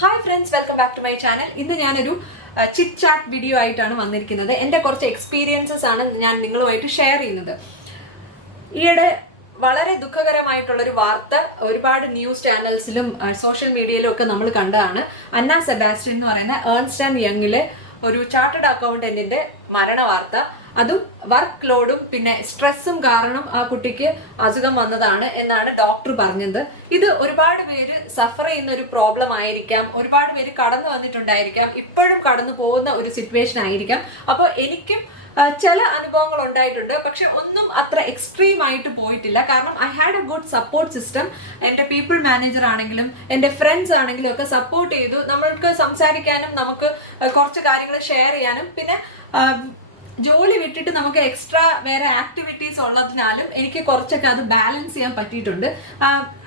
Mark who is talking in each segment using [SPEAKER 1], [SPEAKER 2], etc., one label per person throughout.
[SPEAKER 1] Hi friends welcome back to my channel ഇന്ന് ഞാനൊരു chit chat video ആയിട്ടാണ് വന്നിരിക്കുന്നത്. എന്റെ കുറച്ച് എക്സ്പീരിയൻസസ് ആണ് ഞാൻ നിങ്ങളുമായിട്ട് ഷെയർ ചെയ്യുന്നത്. ഈയിടെ വളരെ ദുഃഖകരമായിട്ടുള്ളൊരു വാർത്ത ഒരുപാട് ന്യൂസ് ചാനൽസിലും സോഷ്യൽ മീഡിയയിലും ഒക്കെ നമ്മൾ കണ്ടതാണ്. അന്ന സെബാസ്റ്റ്യൻ എന്ന് പറയുന്ന ഏൺസ്റ്റ് ആൻഡ് യങ്ങിലെ ഒരു ചാർട്ടേഡ് അക്കൗണ്ടന്റിന്റെ മരണ വാർത്ത അതും വർക്ക് ലോഡും പിന്നെ സ്ട്രെസ്സും കാരണം ആ കുട്ടിക്ക് അസുഖം വന്നതാണ് എന്നാണ് ഡോക്ടർ പറഞ്ഞത്. ഇത് ഒരുപാട് പേര് സഫർ ചെയ്യുന്ന ഒരു പ്രോബ്ലം ആയിരിക്കാം. ഒരുപാട് പേര് കടന്നു വന്നിട്ടുണ്ടായിരിക്കാം. ഇപ്പോഴും കടന്നു പോകുന്ന ഒരു സിറ്റുവേഷൻ ആയിരിക്കാം. അപ്പോൾ എനിക്കും ചില അനുഭവങ്ങൾ ഉണ്ടായിട്ടുണ്ട്. പക്ഷെ ഒന്നും അത്ര എക്സ്ട്രീം ആയിട്ട് പോയിട്ടില്ല. കാരണം I had a good support system എന്റെ പീപ്പിൾ മാനേജർ ആണെങ്കിലും എന്റെ ഫ്രണ്ട്സ് ആണെങ്കിലും ഒക്കെ സപ്പോർട്ട് ചെയ്തു. നമ്മൾക്ക് സംസാരിക്കാനും നമുക്ക് കുറച്ച് കാര്യങ്ങൾ ഷെയർ ചെയ്യാനും. പിന്നെ ജോലി വിട്ടിട്ട് നമുക്ക് എക്സ്ട്രാ വേറെ ആക്ടിവിറ്റീസ് ഉള്ളതിനാലും എനിക്ക് കുറച്ചൊക്കെ അത് ബാലൻസ് ചെയ്യാൻ പറ്റിയിട്ടുണ്ട്.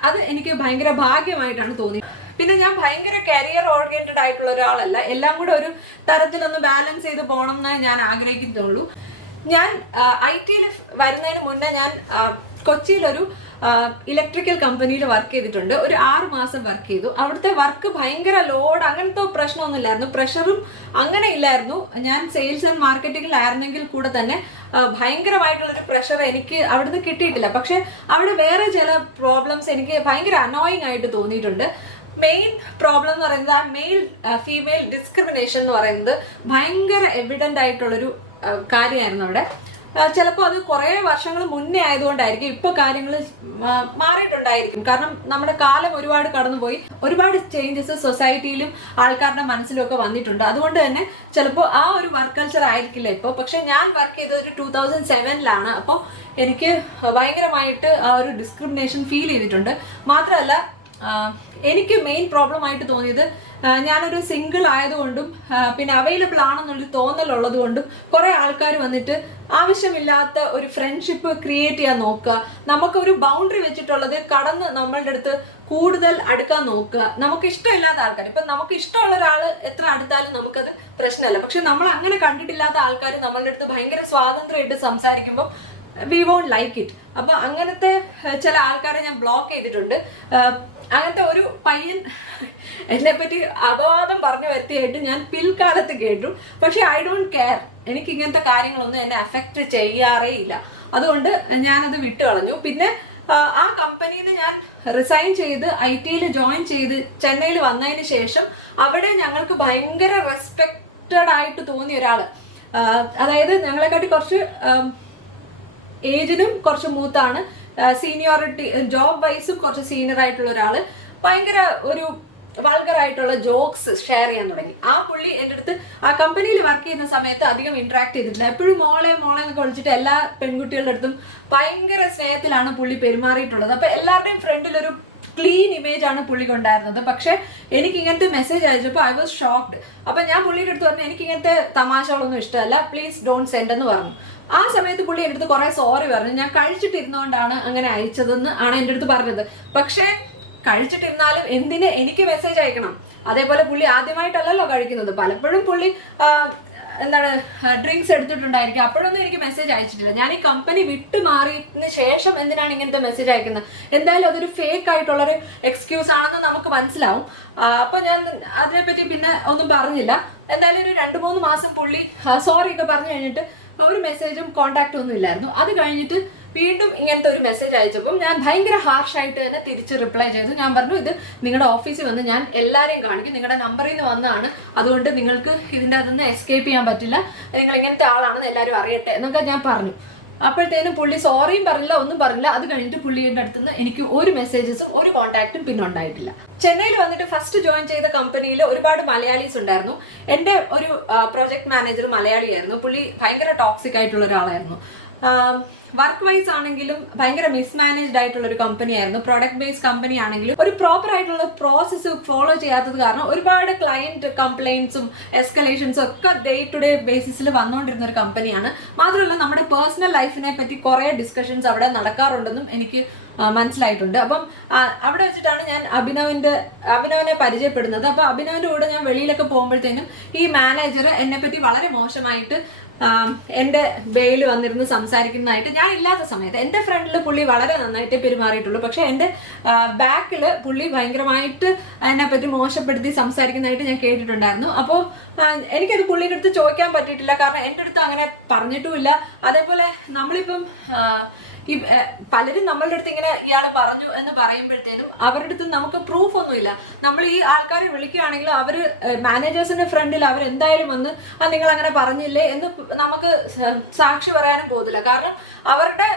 [SPEAKER 1] അത് എനിക്ക് ഭയങ്കര ഭാഗ്യമായിട്ടാണ് തോന്നിയത്. പിന്നെ ഞാൻ ഭയങ്കര കരിയർ ഓറിയന്റഡ് ആയിട്ടുള്ള ഒരാളല്ല. എല്ലാം കൂടെ ഒരു തരത്തിലൊന്ന് ബാലൻസ് ചെയ്ത് പോകണം എന്നേ ഞാൻ ആഗ്രഹിക്കുന്നുള്ളൂ. ഞാൻ ഐ ടിയിൽ വരുന്നതിന് മുന്നേ ഞാൻ കൊച്ചിയിലൊരു ഇലക്ട്രിക്കൽ കമ്പനിയിൽ വർക്ക് ചെയ്തിട്ടുണ്ട്. ഒരു ആറ് മാസം വർക്ക് ചെയ്തു. അവിടുത്തെ വർക്ക് ഭയങ്കര ലോഡ് അങ്ങനത്തെ പ്രശ്നമൊന്നുമില്ലായിരുന്നു. പ്രഷറും അങ്ങനെ ഇല്ലായിരുന്നു. ഞാൻ സെയിൽസ് ആൻഡ് മാർക്കറ്റിംഗിലായിരുന്നെങ്കിൽ കൂടെ തന്നെ ഭയങ്കരമായിട്ടുള്ളൊരു പ്രഷർ എനിക്ക് അവിടുന്ന് കിട്ടിയിട്ടില്ല. പക്ഷെ അവിടെ വേറെ ചില പ്രോബ്ലംസ് എനിക്ക് ഭയങ്കര അനോയിങ് ആയിട്ട് തോന്നിയിട്ടുണ്ട്. മെയിൻ പ്രോബ്ലം എന്ന് പറയുന്നത് ആ മെയിൽ ഫീമെയിൽ ഡിസ്ക്രിമിനേഷൻ എന്ന് പറയുന്നത് ഭയങ്കര എവിഡന്റ് ആയിട്ടുള്ളൊരു കാര്യമായിരുന്നു അവിടെ. ചിലപ്പോൾ അത് കുറേ വർഷങ്ങൾ മുന്നേ ആയതുകൊണ്ടായിരിക്കും. ഇപ്പോൾ കാര്യങ്ങൾ മാറിയിട്ടുണ്ടായിരിക്കും. കാരണം നമ്മുടെ കാലം ഒരുപാട് കടന്നുപോയി. ഒരുപാട് ചേഞ്ചസ് സൊസൈറ്റിയിലും ആൾക്കാരുടെ മനസ്സിലും ഒക്കെ വന്നിട്ടുണ്ട്. അതുകൊണ്ട് തന്നെ ചിലപ്പോൾ ആ ഒരു വർക്ക് കൾച്ചർ ആയിരിക്കില്ല ഇപ്പോൾ പക്ഷെ ഞാൻ വർക്ക് ചെയ്തത് ഒരു ടൂ തൗസൻഡ് സെവനിലാണ് അപ്പോൾ എനിക്ക് ഭയങ്കരമായിട്ട് ആ ഒരു ഡിസ്ക്രിമിനേഷൻ ഫീൽ ചെയ്തിട്ടുണ്ട്. മാത്രമല്ല എനിക്ക് മെയിൻ പ്രോബ്ലം ആയിട്ട് തോന്നിയത് ഞാനൊരു സിംഗിൾ ആയതുകൊണ്ടും പിന്നെ അവൈലബിൾ ആണെന്നുള്ളൊരു തോന്നലുള്ളത് കൊണ്ടും കുറേ ആൾക്കാർ വന്നിട്ട് ആവശ്യമില്ലാത്ത ഒരു ഫ്രണ്ട്ഷിപ്പ് ക്രിയേറ്റ് ചെയ്യാൻ നോക്കുക. നമുക്കൊരു ബൗണ്ടറി വെച്ചിട്ടുള്ളത് കടന്ന് നമ്മളുടെ അടുത്ത് കൂടുതൽ അടുക്കാൻ നോക്കുക. നമുക്ക് ഇഷ്ടമില്ലാത്ത ആൾക്കാർ ഇപ്പം നമുക്ക് ഇഷ്ടമുള്ള ഒരാൾ എത്ര അടുത്താലും നമുക്കത് പ്രശ്നമല്ല. പക്ഷെ നമ്മൾ അങ്ങനെ കണ്ടിട്ടില്ലാത്ത ആൾക്കാർ നമ്മളുടെ അടുത്ത് ഭയങ്കര സ്വാതന്ത്ര്യമായിട്ട് സംസാരിക്കുമ്പോൾ വി വോണ്ട് ലൈക്ക് ഇറ്റ് അപ്പൊ അങ്ങനത്തെ ചില ആൾക്കാരെ ഞാൻ ബ്ലോക്ക് ചെയ്തിട്ടുണ്ട്. അങ്ങനത്തെ ഒരു പയ്യൻ എന്നെ പറ്റി അപവാദം പറഞ്ഞു വരുത്തിയായിട്ട് ഞാൻ പിൽക്കാലത്ത് കേട്ടു. പക്ഷേ ഐ ഡോണ്ട് കെയർ എനിക്ക് ഇങ്ങനത്തെ കാര്യങ്ങളൊന്നും എന്നെ അഫക്റ്റ് ചെയ്യാറേ ഇല്ല. അതുകൊണ്ട് ഞാനത് വിട്ടു കളഞ്ഞു പിന്നെ ആ കമ്പനിയിൽ നിന്ന് ഞാൻ റിസൈൻ ചെയ്ത് ഐ ടിയിൽ ജോയിൻ ചെയ്ത് ചെന്നൈയിൽ വന്നതിന് ശേഷം അവിടെ ഞങ്ങൾക്ക് ഭയങ്കര റെസ്പെക്റ്റഡ് ആയിട്ട് തോന്നിയ ഒരാൾ അതായത് ഞങ്ങളെക്കാട്ടി കുറച്ച് ഏജിനും കുറച്ച് മൂത്താണ്. സീനിയോറിറ്റി ജോബ് വൈസും കുറച്ച് സീനിയർ ആയിട്ടുള്ള ഒരാൾ ഭയങ്കര ഒരു വൾഗറായിട്ടുള്ള ജോക്സ് ഷെയർ ചെയ്യാൻ തുടങ്ങി. ആ പുള്ളി എന്റെ അടുത്ത് ആ കമ്പനിയിൽ വർക്ക് ചെയ്യുന്ന സമയത്ത് അധികം ഇന്ററാക്ട് ചെയ്തിട്ടില്ല. എപ്പോഴും മോളെ മോളെ എന്നൊക്കെ വിളിച്ചിട്ട് എല്ലാ പെൺകുട്ടികളുടെ അടുത്തും ഭയങ്കര സ്നേഹത്തിലാണ് പുള്ളി പെരുമാറിയിട്ടുള്ളത്. അപ്പൊ എല്ലാവരുടെയും ഫ്രണ്ടിൽ ഒരു ക്ലീൻ ഇമേജ് ആണ് പുള്ളിക്ക് ഉണ്ടായിരുന്നത് പക്ഷെ എനിക്ക് ഇങ്ങനത്തെ മെസ്സേജ് അയച്ചപ്പോൾ ഐ വാസ് ഷോക്ക്ഡ് അപ്പൊ ഞാൻ പുള്ളിയുടെ അടുത്ത് പറഞ്ഞു എനിക്ക് ഇങ്ങനത്തെ തമാശകളൊന്നും ഇഷ്ടമല്ല. പ്ലീസ് ഡോണ്ട് സെൻഡ് എന്ന് പറഞ്ഞു. ആ സമയത്ത് പുള്ളി എന്റെ അടുത്ത് കുറെ സോറി പറഞ്ഞു. ഞാൻ കഴിച്ചിട്ടിരുന്നോണ്ടാണ് അങ്ങനെ അയച്ചതെന്ന് ആണ് എന്റെ അടുത്ത് പറഞ്ഞത്. പക്ഷേ കഴിച്ചിട്ടിരുന്നാലും എന്തിന് എനിക്ക് മെസ്സേജ് അയക്കണം? അതേപോലെ പുള്ളി ആദ്യമായിട്ടല്ലല്ലോ കഴിക്കുന്നത്. പലപ്പോഴും പുള്ളി എന്താണ് ഡ്രിങ്ക്സ് എടുത്തിട്ടുണ്ടായിരിക്കും. അപ്പോഴൊന്നും എനിക്ക് മെസ്സേജ് അയച്ചിട്ടില്ല. ഞാൻ ഈ കമ്പനി വിട്ടു മാറിയതിന് ശേഷം എന്തിനാണ് ഇങ്ങനത്തെ മെസ്സേജ് അയക്കുന്നത്? എന്തായാലും അതൊരു ഫേക്ക് ആയിട്ടുള്ളൊരു എക്സ്ക്യൂസ് ആണെന്ന് നമുക്ക് മനസ്സിലാവും. അപ്പോൾ അപ്പൊ ഞാൻ അതിനെപ്പറ്റി പിന്നെ ഒന്നും പറഞ്ഞില്ല. എന്തായാലും ഒരു രണ്ട് മൂന്ന് മാസം പുള്ളി സോറി ഒക്കെ പറഞ്ഞു കഴിഞ്ഞിട്ട് ഒരു മെസ്സേജും കോണ്ടാക്റ്റും ഒന്നും ഇല്ലായിരുന്നു. അത് കഴിഞ്ഞിട്ട് വീണ്ടും ഇങ്ങനത്തെ ഒരു മെസ്സേജ് അയച്ചപ്പോൾ ഞാൻ ഭയങ്കര ഹാർഷായിട്ട് തന്നെ തിരിച്ച് റിപ്ലൈ ചെയ്തു. ഞാൻ പറഞ്ഞു ഇത് നിങ്ങളുടെ ഓഫീസിൽ വന്ന് ഞാൻ എല്ലാവരെയും കാണിക്കും. നിങ്ങളുടെ നമ്പറിൽ നിന്ന് വന്നതാണ്. അതുകൊണ്ട് നിങ്ങൾക്ക് ഇതിന്റെ അകത്തുനിന്ന് എസ്കേപ്പ് ചെയ്യാൻ പറ്റില്ല. നിങ്ങൾ ഇങ്ങനത്തെ ആളാണെന്ന് എല്ലാവരും അറിയട്ടെ എന്നൊക്കെ ഞാൻ പറഞ്ഞു. അപ്പോഴത്തേനും പുള്ളി സോറിയും പറഞ്ഞില്ല ഒന്നും പറഞ്ഞില്ല. അത് കഴിഞ്ഞിട്ട് പുള്ളിയുടെ അടുത്ത് നിന്ന് എനിക്ക് ഒരു മെസ്സേജസും ഒരു കോൺടാക്റ്റും പിന്നെ ഉണ്ടായിട്ടില്ല. ചെന്നൈയിൽ വന്നിട്ട് ഫസ്റ്റ് ജോയിൻ ചെയ്ത കമ്പനിയിൽ ഒരുപാട് മലയാളീസ് ഉണ്ടായിരുന്നു. എന്റെ ഒരു പ്രോജക്ട് മാനേജർ മലയാളിയായിരുന്നു. പുള്ളി ഭയങ്കര ടോക്സിക് ആയിട്ടുള്ള ഒരാളായിരുന്നു. വർക്ക് വൈസ് ആണെങ്കിലും ഭയങ്കര മിസ്മാനേജ്ഡ് ആയിട്ടുള്ള ഒരു കമ്പനി ആയിരുന്നു. പ്രോഡക്റ്റ് ബേസ്ഡ് കമ്പനി ആണെങ്കിലും ഒരു പ്രോപ്പർ ആയിട്ടുള്ള പ്രോസസ്സ് ഫോളോ ചെയ്യാത്തത് കാരണം ഒരുപാട് ക്ലയന്റ് കംപ്ലൈൻസും എസ്കലേഷൻസും ഒക്കെ ഡേ ടു ഡേ ബേസിസിൽ വന്നുകൊണ്ടിരുന്ന ഒരു കമ്പനിയാണ് മാത്രമല്ല നമ്മുടെ പേഴ്സണൽ ലൈഫിനെ പറ്റി കുറേ ഡിസ്കഷൻസ് അവിടെ നടക്കാറുണ്ടെന്നും എനിക്ക് മനസ്സിലായിട്ടുണ്ട്. അപ്പം അവിടെ വെച്ചിട്ടാണ് ഞാൻ അഭിനവിന്റെ അഭിനവനെ പരിചയപ്പെടുന്നത്. അപ്പൊ അഭിനവിന്റെ കൂടെ ഞാൻ വെളിയിലൊക്കെ പോകുമ്പോഴത്തേനും ഈ മാനേജർ എന്നെ പറ്റി വളരെ മോശമായിട്ട് എന്റെ ബേയിൽ വന്നിരുന്ന് സംസാരിക്കുന്നതായിട്ട് ഞാൻ ഇല്ലാത്ത സമയത്ത് എന്റെ ഫ്രണ്ടിൽ പുള്ളി വളരെ നന്നായിട്ട് പെരുമാറിയിട്ടുള്ളൂ. പക്ഷേ എന്റെ ബാക്കിൽ പുള്ളി ഭയങ്കരമായിട്ട് അതിനെപ്പറ്റി മോശപ്പെടുത്തി സംസാരിക്കുന്നതായിട്ട് ഞാൻ കേട്ടിട്ടുണ്ടായിരുന്നു. അപ്പോൾ എനിക്കത് പുള്ളിയുടെ അടുത്ത് ചോദിക്കാൻ പറ്റിയിട്ടില്ല. കാരണം എന്റെ അടുത്ത് അങ്ങനെ പറഞ്ഞിട്ടുമില്ല. അതേപോലെ നമ്മളിപ്പം ഈ പലരും നമ്മളുടെ അടുത്ത് ഇങ്ങനെ ഇയാൾ പറഞ്ഞു എന്ന് പറയുമ്പോഴത്തേനും അവരുടെ അടുത്ത് നമുക്ക് പ്രൂഫ് ഒന്നുമില്ല. നമ്മൾ ഈ ആൾക്കാരെ വിളിക്കുകയാണെങ്കിൽ അവർ മാനേജേഴ്സിന്റെ ഫ്രണ്ടിൽ അവർ എന്തായാലും വന്ന് ആ നിങ്ങൾ അങ്ങനെ പറഞ്ഞില്ലേ? എന്ന് നമുക്ക് സാക്ഷി പറയാനും പോകുന്നില്ല കാരണം അവരുടെ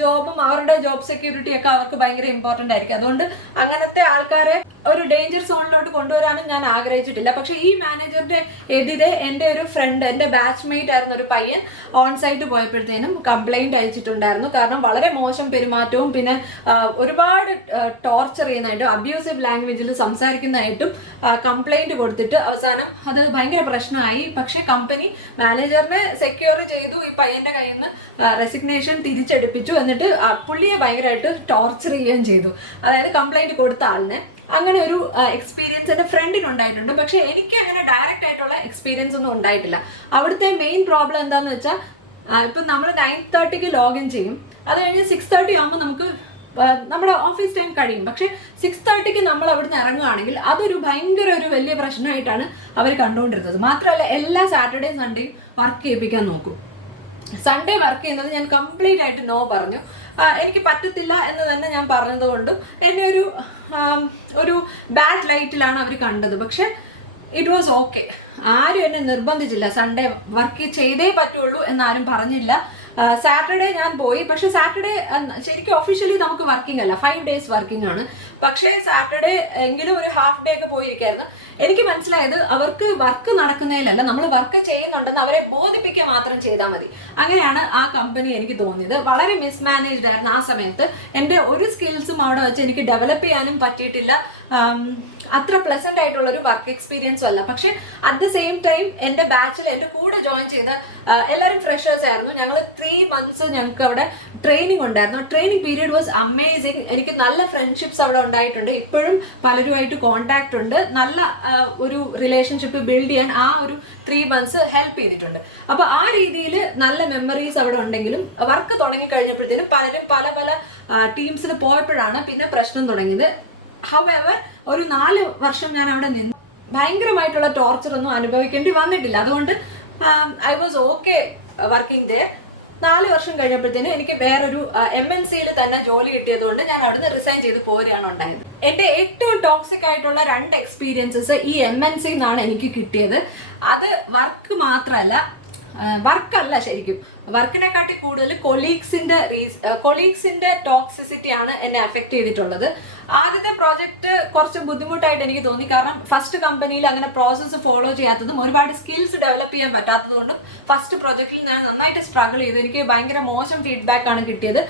[SPEAKER 1] ജോബും അവരുടെ ജോബ് സെക്യൂരിറ്റി ഒക്കെ അവർക്ക് ഭയങ്കര ഇമ്പോർട്ടന്റ് ആയിരിക്കും. അതുകൊണ്ട് അങ്ങനത്തെ ആൾക്കാരെ ഒരു ഡേഞ്ചർ സോണിലോട്ട് കൊണ്ടുവരാനും ഞാൻ ആഗ്രഹിച്ചിട്ടില്ല. പക്ഷെ ഈ മാനേജറുടെ എതിരെ എന്റെ ഒരു ഫ്രണ്ട് എന്റെ ബാച്ച്മേറ്റ് ആയിരുന്ന ഒരു പയ്യൻ ഓൺ സൈറ്റ് പോയപ്പോഴത്തേനും കംപ്ലൈന്റ് അയച്ചിട്ടുണ്ടായിരുന്നു. കാരണം വളരെ മോശം പെരുമാറ്റവും പിന്നെ ഒരുപാട് ടോർച്ചർ ചെയ്യുന്നതായിട്ടും അബ്യൂസീവ് ലാംഗ്വേജിൽ സംസാരിക്കുന്നതായിട്ടും കംപ്ലൈന്റ് കൊടുത്തിട്ട് അവസാനം അത് ഭയങ്കര പ്രശ്നമായി. പക്ഷെ കമ്പനി മാനേജറിനെ സെക്യൂർ ചെയ്തു. ഈ പയ്യന്റെ കയ്യിൽ നിന്ന് റെസിഗ്നേഷൻ തിരിച്ചെടുപ്പിച്ചു. എന്നിട്ട് പുള്ളിയെ ഭയങ്കരമായിട്ട് ടോർച്ചർ ചെയ്യുകയും ചെയ്തു. അതായത് കംപ്ലൈന്റ് കൊടുത്ത ആളിനെ. അങ്ങനെ ഒരു എക്സ്പീരിയൻസ് എന്റെ ഫ്രണ്ടിന് ഉണ്ടായിട്ടുണ്ട്. പക്ഷെ എനിക്ക് അങ്ങനെ ഡയറക്റ്റ് ആയിട്ടുള്ള എക്സ്പീരിയൻസ് ഒന്നും ഉണ്ടായിട്ടില്ല. അവിടുത്തെ മെയിൻ പ്രോബ്ലം എന്താണെന്ന് വെച്ചാൽ ഇപ്പം നമ്മൾ നയൻ തേർട്ടിക്ക് ലോഗിൻ ചെയ്യും. അത് കഴിഞ്ഞ് സിക്സ് തേർട്ടി ആകുമ്പോൾ നമുക്ക് നമ്മുടെ ഓഫീസ് ടൈം കഴിയും. പക്ഷെ സിക്സ് തേർട്ടിക്ക് നമ്മൾ അവിടുന്ന് ഇറങ്ങുകയാണെങ്കിൽ അതൊരു ഭയങ്കര ഒരു വലിയ പ്രശ്നമായിട്ടാണ് അവർ കണ്ടുകൊണ്ടിരുന്നത്. മാത്രമല്ല എല്ലാ സാറ്റർഡേ സൺഡേയും വർക്ക് ചെയ്യിപ്പിക്കാൻ നോക്കൂ. സൺഡേ വർക്ക് ചെയ്യുന്നത് ഞാൻ കംപ്ലീറ്റ് ആയിട്ട് നോ പറഞ്ഞു. എനിക്ക് പറ്റത്തില്ല എന്ന് തന്നെ ഞാൻ പറഞ്ഞതുകൊണ്ടും എന്നെ ഒരു ഒരു ബാഡ് ലൈറ്റിലാണ് അവർ കണ്ടത്. പക്ഷെ ഇറ്റ് വാസ് ഓക്കെ ആരും എന്നെ നിർബന്ധിച്ചില്ല. സൺഡേ വർക്ക് ചെയ്തേ പറ്റുള്ളൂ എന്നാരും പറഞ്ഞില്ല. സാറ്റർഡേ ഞാൻ പോയി. പക്ഷെ സാറ്റർഡേ ശരിക്കും ഒഫീഷ്യലി നമുക്ക് വർക്കിംഗ് അല്ല. ഫൈവ് ഡേയ്സ് വർക്കിംഗ് ആണ്. പക്ഷേ സാറ്റർഡേ എങ്കിലും ഒരു ഹാഫ് ഡേ ഒക്കെ പോയിരിക്കായിരുന്നു. എനിക്ക് മനസ്സിലായത് അവർക്ക് വർക്ക് നടക്കുന്നതിലല്ല നമ്മൾ വർക്ക് ചെയ്യുന്നുണ്ടെന്ന് അവരെ ബോധിപ്പിക്കുക മാത്രം ചെയ്താൽ മതി. അങ്ങനെയാണ് ആ കമ്പനി എനിക്ക് തോന്നിയത്. വളരെ മിസ്മാനേജ്ഡ് ആയിരുന്നു ആ സമയത്ത്. എന്റെ ഒരു സ്കിൽസും അവിടെ വെച്ച് എനിക്ക് ഡെവലപ്പ് ചെയ്യാനും പറ്റിയിട്ടില്ല. അത്ര പ്ലസന്റ് ആയിട്ടുള്ള ഒരു വർക്ക് എക്സ്പീരിയൻസും അല്ല. പക്ഷെ അറ്റ് ദ സെയിം ടൈം എന്റെ ബാച്ചിൽ എന്റെ കൂടെ ജോയിൻ ചെയ്ത എല്ലാവരും ഫ്രഷേഴ്സ് ആയിരുന്നു. ഞങ്ങൾ ത്രീ മന്ത്സ് ഞങ്ങൾക്ക് അവിടെ ട്രെയിനിങ് ഉണ്ടായിരുന്നു. ട്രെയിനിങ് പീരീഡ് വാസ് അമേസിങ് എനിക്ക് നല്ല ഫ്രണ്ട്ഷിപ്സ് അവിടെ ഉണ്ടായിട്ടുണ്ട്. ഇപ്പോഴും പലരുമായിട്ട് കോണ്ടാക്ട് ഉണ്ട്. നല്ല ഒരു റിലേഷൻഷിപ്പ് ബിൽഡ് ചെയ്യാൻ ആ ഒരു ത്രീ മന്ത്സ് ഹെൽപ്പ് ചെയ്തിട്ടുണ്ട്. അപ്പൊ ആ രീതിയിൽ നല്ല മെമ്മറീസ് അവിടെ ഉണ്ടെങ്കിലും വർക്ക് തുടങ്ങി കഴിഞ്ഞപ്പോഴത്തേനും പലരും പല പല ടീംസിൽ പോയപ്പോഴാണ് പിന്നെ പ്രശ്നം തുടങ്ങിയത്. ഹൗ എവർ ഒരു നാല് വർഷം ഞാൻ അവിടെ നിന്ന്. ഭയങ്കരമായിട്ടുള്ള ടോർച്ചർ ഒന്നും അനുഭവിക്കേണ്ടി വന്നിട്ടില്ല. അതുകൊണ്ട് I was okay working day നാല് വർഷം കഴിഞ്ഞപ്പോഴത്തേനും എനിക്ക് വേറൊരു എം എൻ സിയിൽ തന്നെ ജോലി കിട്ടിയത് കൊണ്ട് ഞാൻ അവിടുന്ന് റിസൈൻ ചെയ്ത് പോരുകയാണ് ഉണ്ടായത്. എന്റെ ഏറ്റവും ടോക്സിക് ആയിട്ടുള്ള രണ്ട് എക്സ്പീരിയൻസസ് ഈ എം എൻ സി എന്നാണ് എനിക്ക് കിട്ടിയത്. അത് വർക്ക് മാത്രമല്ല വർക്കല്ല ശരിക്കും. വർക്കിനെക്കാട്ടി കൂടുതൽ കൊളീഗ്സിന്റെ കൊളീഗ്സിന്റെ ടോക്സിസിറ്റി ആണ് എന്നെ അഫക്ട് ചെയ്തിട്ടുള്ളത്. ആദ്യത്തെ പ്രോജക്റ്റ് കുറച്ച് ബുദ്ധിമുട്ടായിട്ട് എനിക്ക് തോന്നി. കാരണം ഫസ്റ്റ് കമ്പനിയിൽ അങ്ങനെ പ്രോസസ്സ് ഫോളോ ചെയ്യാത്തതും ഒരുപാട് സ്കിൽസ് ഡെവലപ്പ് ചെയ്യാൻ പറ്റാത്തതുകൊണ്ടും ഫസ്റ്റ് പ്രോജക്റ്റിൽ ഞാൻ നന്നായിട്ട് സ്ട്രഗിൾ ചെയ്തു. എനിക്ക് ഭയങ്കര മോശം ഫീഡ്ബാക്ക് ആണ് കിട്ടിയത്.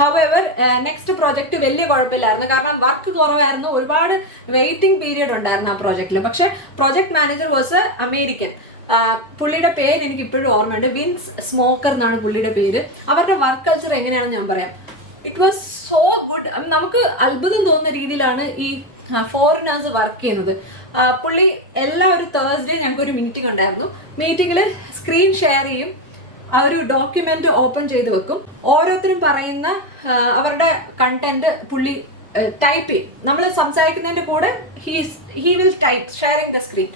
[SPEAKER 1] ഹവെവർ നെക്സ്റ്റ് പ്രോജക്റ്റ് വലിയ കുഴപ്പമില്ലായിരുന്നു. കാരണം വർക്ക് കുറവായിരുന്നു. ഒരുപാട് വെയിറ്റിംഗ് പീരീഡ് ഉണ്ടായിരുന്നു ആ പ്രോജക്റ്റിൽ പക്ഷേ പ്രോജക്ട് മാനേജർ വാസ് അമേരിക്കൻ പുള്ളിയുടെ പേര് എനിക്ക് ഇപ്പോഴും ഓർമ്മയുണ്ട്. വിൻസ് സ്മോക്കർ എന്നാണ് പുള്ളിയുടെ പേര്. അവരുടെ വർക്ക് കൾച്ചർ എങ്ങനെയാണെന്ന് ഞാൻ പറയാം. ഇറ്റ് വാസ് സോ ഗുഡ് നമുക്ക് അത്ഭുതം തോന്നുന്ന രീതിയിലാണ് ഈ ഫോറിനേഴ്സ് വർക്ക് ചെയ്യുന്നത്. പുള്ളി എല്ലാ ഒരു തേഴ്സ്ഡേ ഞങ്ങൾക്ക് ഒരു മീറ്റിംഗ് ഉണ്ടായിരുന്നു. മീറ്റിംഗിൽ സ്ക്രീൻ ഷെയർ ചെയ്യും. ആ ഒരു ഡോക്യുമെന്റ് ഓപ്പൺ ചെയ്ത് വെക്കും. ഓരോരുത്തരും പറയുന്ന അവരുടെ കണ്ടന്റ് പുള്ളി ടൈപ്പ് ചെയ്യും. നമ്മൾ സംസാരിക്കുന്നതിന്റെ കൂടെ he's he will type sharing the screen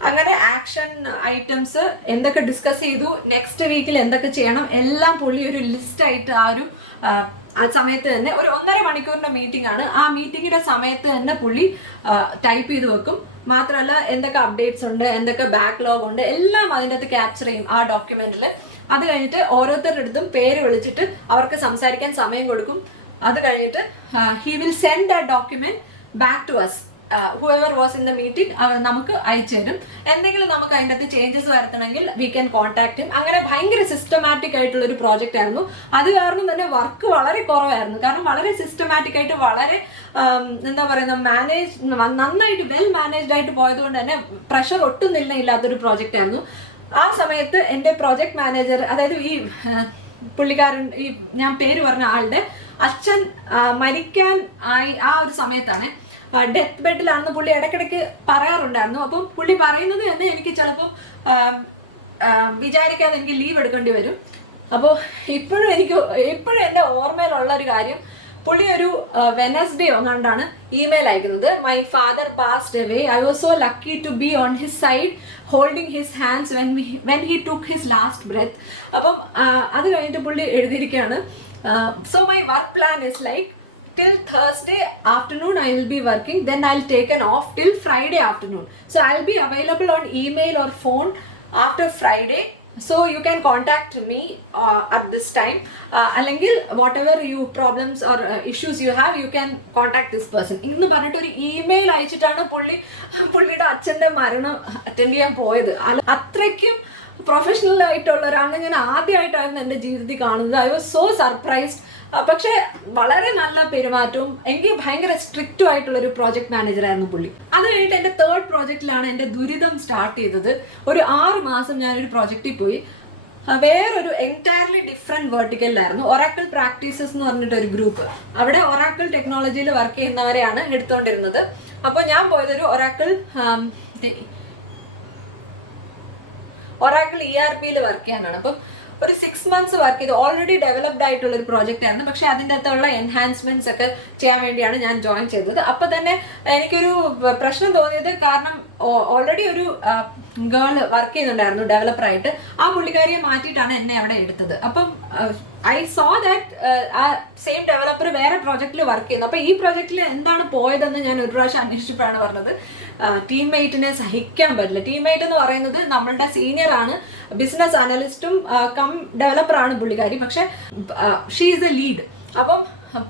[SPEAKER 1] അങ്ങനെ ആക്ഷൻ ഐറ്റംസ് എന്തൊക്കെ ഡിസ്കസ് ചെയ്തു നെക്സ്റ്റ് വീക്കിൽ എന്തൊക്കെ ചെയ്യണം എല്ലാം പുള്ളി ഒരു ലിസ്റ്റ് ആയിട്ട് ആ ഒരു ആ, സമയത്ത് തന്നെ ഒരു ഒന്നര മണിക്കൂറിന്റെ മീറ്റിംഗ് ആണ്. ആ മീറ്റിംഗിന്റെ സമയത്ത് തന്നെ പുള്ളി ടൈപ്പ് ചെയ്ത് വെക്കും. മാത്രമല്ല എന്തൊക്കെ അപ്ഡേറ്റ്സ് ഉണ്ട് എന്തൊക്കെ ബാക്ക്ലോഗ് ഉണ്ട് എല്ലാം അതിന്റെ അകത്ത് ക്യാപ്ചർ ചെയ്യും ആ ഡോക്യുമെന്റിൽ അത് കഴിഞ്ഞിട്ട് ഓരോരുത്തരുടെ അടുത്തും പേര് വിളിച്ചിട്ട് അവർക്ക് സംസാരിക്കാൻ സമയം കൊടുക്കും. അത് കഴിഞ്ഞിട്ട് he will send the document back to us whoever was in the meeting അവർ നമുക്ക് അയച്ചു തരും. എന്തെങ്കിലും നമുക്ക് അതിന്റെ അകത്ത് ചേഞ്ചസ് വരുത്തണമെങ്കിൽ വി ക്യാൻ കോൺടാക്ട് അങ്ങനെ ഭയങ്കര സിസ്റ്റമാറ്റിക് ആയിട്ടുള്ള ഒരു പ്രോജക്റ്റ് ആയിരുന്നു. അത് കാരണം തന്നെ വർക്ക് വളരെ കുറവായിരുന്നു. കാരണം വളരെ സിസ്റ്റമാറ്റിക് ആയിട്ട് വളരെ എന്താ പറയുന്ന മാനേജ് നന്നായിട്ട് വെൽ മാനേജ്ഡ് ആയിട്ട് പോയതുകൊണ്ട് തന്നെ പ്രഷർ ഒട്ടും നില്ല ഇല്ലാത്തൊരു പ്രോജക്റ്റ് ആയിരുന്നു. ആ സമയത്ത് എന്റെ പ്രോജക്റ്റ് മാനേജർ അതായത് ഈ പുള്ളിക്കാരൻ ഈ ഞാൻ പേര് പറഞ്ഞ ആളുടെ അച്ഛൻ മരിക്കാൻ ആയി ആ ഒരു സമയത്താണ് ഡെത്ത് ബെഡിലാണെന്ന് പുള്ളി ഇടയ്ക്കിടയ്ക്ക് പറയാറുണ്ടായിരുന്നു. അപ്പം പുള്ളി പറയുന്നത് തന്നെ എനിക്ക് ചിലപ്പോൾ വിചാരിക്കാതെ എനിക്ക് ലീവ് എടുക്കേണ്ടി വരും. അപ്പോൾ ഇപ്പോഴും എനിക്ക് ഇപ്പോഴും എന്റെ ഓർമ്മയിലുള്ള ഒരു കാര്യം പുള്ളി ഒരു വെനസ്ഡേ ഒന്നാണ്ടാണ് ഇമെയിൽ അയക്കുന്നത്. My father passed away I was so lucky to be on his side holding his hands when when he took his last breath അപ്പം അത് കഴിഞ്ഞിട്ട് പുള്ളി എഴുതിയിരിക്കുകയാണ് so my work plan is like till Thursday afternoon I will be working. Then I'll take an off till Friday afternoon. So I'll be available on email or phone after Friday. So you can contact me uh, at this time. Uh, അല്ലെങ്കിൽ whatever you problems or uh, issues you have, you can contact this person. ഇന്ന് പറഞ്ഞിട്ട് or email aichittana pulli പുള്ളിയുടെ അച്ഛന്റെ മരണം attend ചെയ്യാൻ പോയത് അത്രയ്ക്കും professional ആയിട്ടുള്ള ഒരാളെ ഞാൻ ആദ്യമായിട്ടായിരുന്നു എന്റെ ജീവിതത്തിൽ കാണുന്നത് ഐ വാസ് സോ സർപ്രൈസ്ഡ് പക്ഷേ വളരെ നല്ല പെരുമാറ്റവും എനിക്ക് ഭയങ്കര സ്ട്രിക്റ്റും ആയിട്ടുള്ള ഒരു പ്രോജക്ട് മാനേജറായിരുന്നു പുള്ളി. അത് കഴിഞ്ഞിട്ട് എന്റെ തേർഡ് പ്രോജക്റ്റിലാണ് എന്റെ ദുരിതം സ്റ്റാർട്ട് ചെയ്തത്. ഒരു ആറ് മാസം ഞാനൊരു പ്രോജക്റ്റിൽ പോയി. വേറൊരു എന്റയർലി ഡിഫറെന്റ് വെർട്ടിക്കലിലായിരുന്നു ഒറാക്കിൾ പ്രാക്ടീസസ് എന്ന് പറഞ്ഞിട്ട് ഒരു ഗ്രൂപ്പ് അവിടെ ഒറാക്കിൾ ടെക്നോളജിയിൽ വർക്ക് ചെയ്യുന്നവരെയാണ് എടുത്തുകൊണ്ടിരുന്നത് അപ്പോൾ ഞാൻ പോയതൊരു ഒറാക്കിൾ ഒറാക്കിൾ ഇ ആർ പിയിൽ വർക്ക് ചെയ്യാനാണ്. അപ്പം ഒരു സിക്സ് മന്ത്സ് വർക്ക് ചെയ്ത് ഓൾറെഡി ഡെവലപ്ഡ് ആയിട്ടുള്ള ഒരു പ്രോജക്റ്റ് ആയിരുന്നു. പക്ഷെ അതിന്റെ അകത്തുള്ള എൻഹാൻസ്മെന്റ്സ് ഒക്കെ ചെയ്യാൻ വേണ്ടിയാണ് ഞാൻ ജോയിൻ ചെയ്തത്. അപ്പൊ തന്നെ എനിക്കൊരു പ്രശ്നം തോന്നിയത് കാരണം ഓൾറെഡി ഒരു ഗേൾ വർക്ക് ചെയ്യുന്നുണ്ടായിരുന്നു ഡെവലപ്പറായിട്ട് ആ പുള്ളിക്കാരിയെ മാറ്റിയിട്ടാണ് എന്നെ അവിടെ എടുത്തത്. അപ്പം ഐ സോ ദാറ്റ് ആ സെയിം ഡെവലപ്പർ വേറെ പ്രോജക്റ്റിൽ വർക്ക് ചെയ്യുന്നു. അപ്പം ഈ പ്രോജക്റ്റിൽ എന്താണ് പോയതെന്ന് ഞാൻ ഒരു പ്രാവശ്യം അന്വേഷിച്ചപ്പോഴാണ് പറഞ്ഞത്. ടീംമേറ്റിനെ സഹിക്കാൻ പറ്റില്ല. ടീംമേറ്റ് എന്ന് പറയുന്നത് നമ്മളുടെ സീനിയർ ആണ്. ബിസിനസ് അനലിസ്റ്റും കം ഡെവലപ്പറാണ് പുള്ളിക്കാരി. പക്ഷേ ഷീ ഈസ് എ ലീഡ് അപ്പം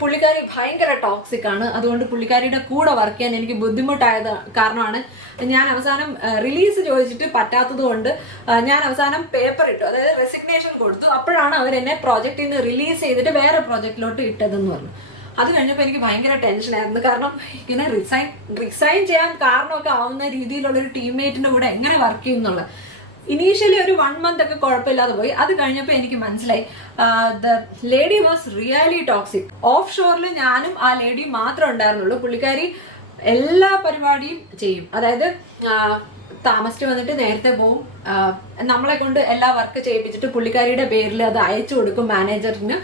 [SPEAKER 1] പുള്ളിക്കാരി ഭയങ്കര ടോക്സിക് ആണ്. അതുകൊണ്ട് പുള്ളിക്കാരിയുടെ കൂടെ വർക്ക് ചെയ്യാൻ എനിക്ക് ബുദ്ധിമുട്ടായത് കാരണമാണ്. ഞാൻ അവസാനം റിലീസ് ചോദിച്ചിട്ട് പറ്റാത്തത് കൊണ്ട് ഞാൻ അവസാനം പേപ്പർ ഇട്ടു. അതായത് റെസിഗ്നേഷൻ കൊടുത്തു. അപ്പോഴാണ് അവർ എന്നെ പ്രോജക്റ്റിൽ നിന്ന് റിലീസ് ചെയ്തിട്ട് വേറെ പ്രോജക്റ്റിലോട്ട് ഇട്ടതെന്ന് പറഞ്ഞു. അത് കഴിഞ്ഞപ്പോൾ എനിക്ക് ഭയങ്കര ടെൻഷനായിരുന്നു കാരണം ഇങ്ങനെ റിസൈൻ റിസൈൻ ചെയ്യാൻ കാരണമൊക്കെ ആവുന്ന രീതിയിലുള്ള ഒരു ടീംമേറ്റിന്റെ കൂടെ എങ്ങനെ വർക്ക് ചെയ്യും എന്നുള്ളത് ഇനീഷ്യലി ഒരു വൺ മന്ത് ഒക്കെ കുഴപ്പമില്ലാതെ പോയി. അത് കഴിഞ്ഞപ്പോൾ എനിക്ക് മനസ്സിലായി. The lady was really toxic of ഷോറിൽ ഞാനും ആ ലേഡി മാത്രം ഉണ്ടായിരുന്നുള്ളൂ. പുള്ളിക്കാരി എല്ലാ പരിപാടിയും ചെയ്യും. അതായത് താമസിച്ച് വന്നിട്ട് നേരത്തെ പോവും. നമ്മളെ കൊണ്ട് എല്ലാ വർക്ക് ചെയ്യിപ്പിച്ചിട്ട് പുള്ളിക്കാരിയുടെ പേരിൽ അത് അയച്ചു കൊടുക്കും മാനേജറിന്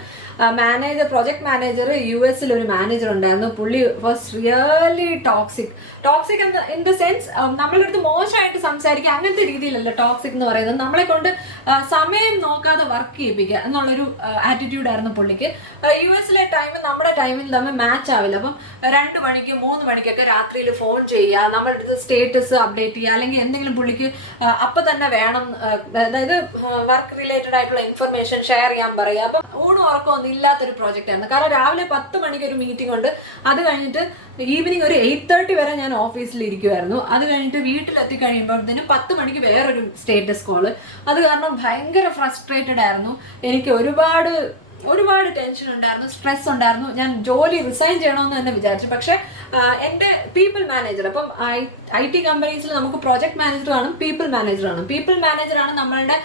[SPEAKER 1] മാനേജർ പ്രോജക്ട് മാനേജർ യു എസിൽ ഒരു മാനേജർ ഉണ്ടായിരുന്നു. പുള്ളി വാസ് റിയലി ടോക്സിക് ടോക്സിക് എന്ന് ഇൻ ദ സെൻസ് നമ്മളുടെ അടുത്ത് മോശമായിട്ട് സംസാരിക്കുക അങ്ങനത്തെ രീതിയിലല്ല ടോക്സിക് എന്ന് പറയുന്നത്. നമ്മളെ കൊണ്ട് സമയം നോക്കാതെ വർക്ക് ചെയ്യിപ്പിക്കുക എന്നുള്ളൊരു ആറ്റിറ്റ്യൂഡ് ആയിരുന്നു പുള്ളിക്ക്. യു എസിലെ ടൈം നമ്മുടെ ടൈമിൽ തമ്മിൽ മാച്ച് ആവില്ല. അപ്പം രണ്ട് മണിക്ക് മൂന്ന് മണിക്കൊക്കെ രാത്രിയിൽ ഫോൺ ചെയ്യുക നമ്മളുടെ അടുത്ത് സ്റ്റേറ്റസ് അപ്ഡേറ്റ് ചെയ്യുക അല്ലെങ്കിൽ എന്തെങ്കിലും പുള്ളിക്ക് അപ്പം തന്നെ വേണം അതായത് വർക്ക് റിലേറ്റഡ് ആയിട്ടുള്ള ഇൻഫർമേഷൻ ഷെയർ ചെയ്യാൻ പറയുക. അപ്പം ഊണും ഉറക്കമൊന്നും ഇല്ലാത്തൊരു പ്രോജക്റ്റ് ആയിരുന്നു. കാരണം രാവിലെ പത്ത് മണിക്ക് ഒരു മീറ്റിംഗ് ഉണ്ട്. അത് കഴിഞ്ഞിട്ട് ഈവനിങ് ഒരു എയ്റ്റ് തേർട്ടി വരെ ഞാൻ ഓഫീസിൽ ഇരിക്കുമായിരുന്നു അത് കഴിഞ്ഞിട്ട് വീട്ടിലെത്തി കഴിയുമ്പോഴത്തേനും പത്ത് മണിക്ക് വേറൊരു സ്റ്റേറ്റസ് കോൾ അത് കാരണം ഭയങ്കര ഫ്രസ്ട്രേറ്റഡ് ആയിരുന്നു. എനിക്ക് ഒരുപാട് ഒരുപാട് ടെൻഷൻ ഉണ്ടായിരുന്നു സ്ട്രെസ് ഉണ്ടായിരുന്നു. ഞാൻ ജോലി റിസൈൻ ചെയ്യണമെന്ന് തന്നെ വിചാരിച്ചു. പക്ഷേ എന്റെ പീപ്പിൾ മാനേജർ അപ്പം ഐ ടി കമ്പനീസിൽ നമുക്ക് പ്രോജക്ട് മാനേജർ കാണും പീപ്പിൾ മാനേജർ കാണും. പീപ്പിൾ മാനേജറാണ് നമ്മളുടെ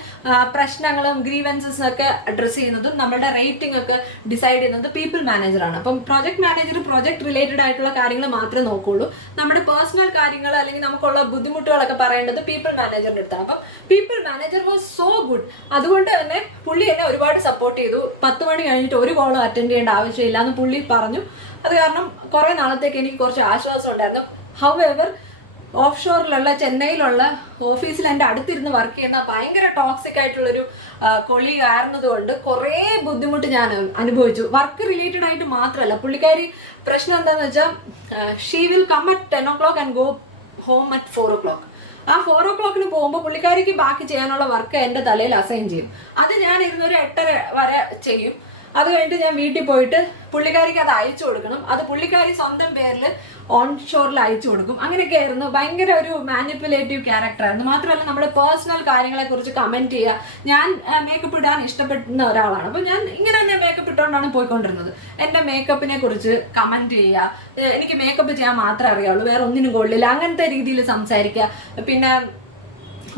[SPEAKER 1] പ്രശ്നങ്ങളും ഗ്രീവൻസസും ഒക്കെ അഡ്രസ്സ് ചെയ്യുന്നതും നമ്മളുടെ റേറ്റിംഗ് ഒക്കെ ഡിസൈഡ് ചെയ്യുന്നത് പീപ്പിൾ മാനേജറാണ് അപ്പം പ്രോജക്ട് മാനേജർ പ്രോജക്ട് റിലേറ്റഡ് ആയിട്ടുള്ള കാര്യങ്ങൾ മാത്രമേ നോക്കുള്ളൂ. നമ്മുടെ പേഴ്സണൽ കാര്യങ്ങൾ അല്ലെങ്കിൽ നമുക്കുള്ള ബുദ്ധിമുട്ടുകളൊക്കെ പറയേണ്ടത് പീപ്പിൾ മാനേജറിന്റെ അടുത്താണ്. അപ്പം people manager was so good അതുകൊണ്ട് തന്നെ പുള്ളി എന്നെ ഒരുപാട് സപ്പോർട്ട് ചെയ്തു. പത്ത് മണി കഴിഞ്ഞിട്ട് ഒരു കോളും അറ്റൻഡ് ചെയ്യേണ്ട ആവശ്യമില്ല എന്ന് പുള്ളി പറഞ്ഞു. അത് കാരണം കുറേ നാളത്തേക്ക് എനിക്ക് കുറച്ച് ആശ്വാസം ഉണ്ടായിരുന്നു. ഹൗ എവർ ഓഫ് ഷോറിലുള്ള ചെന്നൈയിലുള്ള ഓഫീസിൽ എന്റെ അടുത്തിരുന്ന് വർക്ക് ചെയ്യുന്ന ഭയങ്കര ടോക്സിക് ആയിട്ടുള്ളൊരു കൊളീഗ് ആയിരുന്നതുകൊണ്ട് കുറേ ബുദ്ധിമുട്ട് ഞാൻ അനുഭവിച്ചു. വർക്ക് റിലേറ്റഡ് ആയിട്ട് മാത്രമല്ല പുള്ളിക്കാരി പ്രശ്നം എന്താണെന്ന് വെച്ചാൽ she will come at ten o'clock and go home at four o'clock ആ ഫോർ ഒ ക്ലോക്കിന് പോകുമ്പോൾ പുള്ളിക്കാരിക്ക് ബാക്കി ചെയ്യാനുള്ള വർക്ക് എന്റെ തലയിൽ അസൈൻ ചെയ്യും. അത് ഞാൻ ഇരുന്നൊരു എട്ടര വരെ ചെയ്യും. അത് കഴിഞ്ഞിട്ട് ഞാൻ വീട്ടിൽ പോയിട്ട് പുള്ളിക്കാരിക്ക് അത് അയച്ചു കൊടുക്കണം. അത് പുള്ളിക്കാരി സ്വന്തം പേരിൽ ഓൺ ഷോറിൽ അയച്ചു കൊടുക്കും. അങ്ങനെയൊക്കെ ആയിരുന്നു. ഭയങ്കര ഒരു മാനിപ്പുലേറ്റീവ് ക്യാരക്ടർ ആയിരുന്നു. മാത്രമല്ല നമ്മുടെ പേഴ്സണൽ കാര്യങ്ങളെ കുറിച്ച് കമന്റ് ചെയ്യുക. ഞാൻ മേക്കപ്പ് ഇടാൻ ഇഷ്ടപ്പെടുന്ന ഒരാളാണ്. അപ്പോൾ ഞാൻ ഇങ്ങനെ തന്നെ മേക്കപ്പ് ഇട്ടുകൊണ്ടാണ് പോയിക്കൊണ്ടിരുന്നത്. എന്റെ മേക്കപ്പിനെ കുറിച്ച് കമന്റ് ചെയ്യുക. എനിക്ക് മേക്കപ്പ് ചെയ്യാൻ മാത്രമേ അറിയാവുള്ളൂ വേറെ ഒന്നിനും കൊള്ളില്ല. അങ്ങനത്തെ രീതിയിൽ സംസാരിക്കുക. പിന്നെ